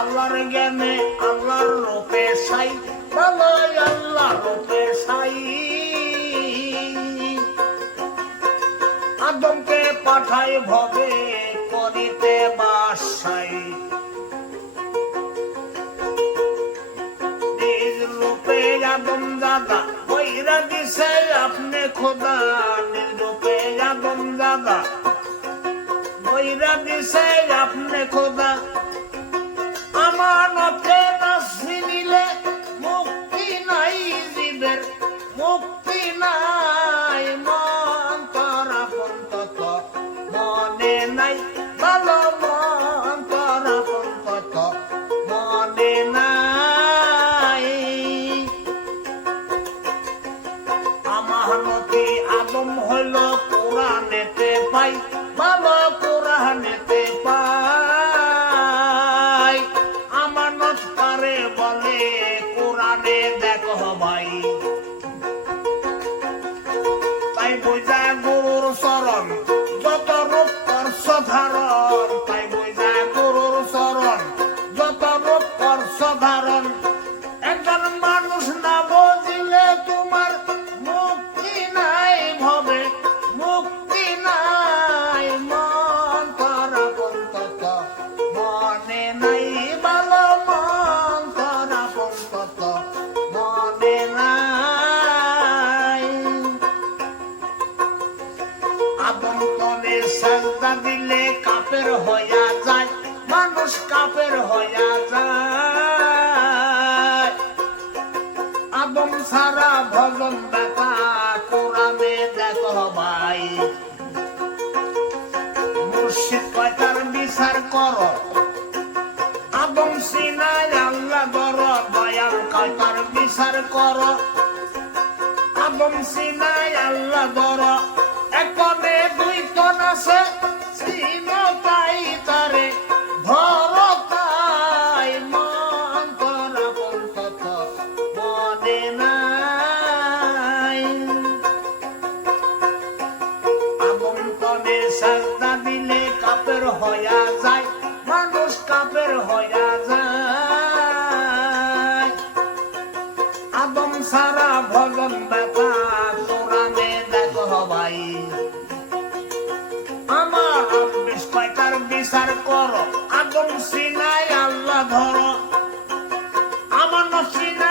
আল্লাহর জ্ঞানে আল্লাহর রূপে সাই, ভালো আল্লাহর রূপে সাই। আদমকে পাঠাই ভবে করিতে বাসাই, নিজ রূপে আদম দাদা কইরা দিছে আপনি খোদা, নিজ রূপে আদম দাদা কইরা দিছে আপনি খোদা। আমানতে না চিনিলে মুক্তি নাই জীবের, মুক্তি নাই মন তোরা পন্তত মনে নাই, ভালো মন তোরা পন্তত মনে নাই। আমানতি আদম হইল কোরআনেতে পাই, ভালো কোরআনেতে পাই। আমানত কারে বলে কোরআনে দেখো ভাই, তাই বুঝা গুরুর চরণ যত রূপ করছ ধারণ, তাই বুঝা গুরুর চরণ যত রূপ করছ ধারণ। একজন মানুষ না বুঝিলে তোমার মুক্তি নাই ভবে, মুক্তি নাই মন তোরা পন্তত মনে নাই, ভালো মন তোরা পন্তত মনে নাই। আদম তলে সাজদা দিলে কাফের হইয়া যায়, মানুষ কাফের হইয়া যায়। আদম সারা ভজন ব্যথা কোরআনে দেখো ভাই, মুর্শিদ কয়টার বিচার করো আদম সিনায় আল্লাহ ধর, দয়াল কয়টার বিচার করো আদম সিনায় আল্লাহ ধর। একনে দুই তন আছে চিনো তাই তারে ধর, তাই মন তোরা পন্তত মনে নাই। আদম তনে সাজদা দিলে কাফের হইয়া যায়, মানুষ কাফের হইয়া যায়। আদম সারা ভজন ব্যথা কোরআনে দেখো ভাই, আমার রব্বিশ কয়টার বিচার করো আদম সিনায় আল্লাহ ধরো, আমার নফসিনা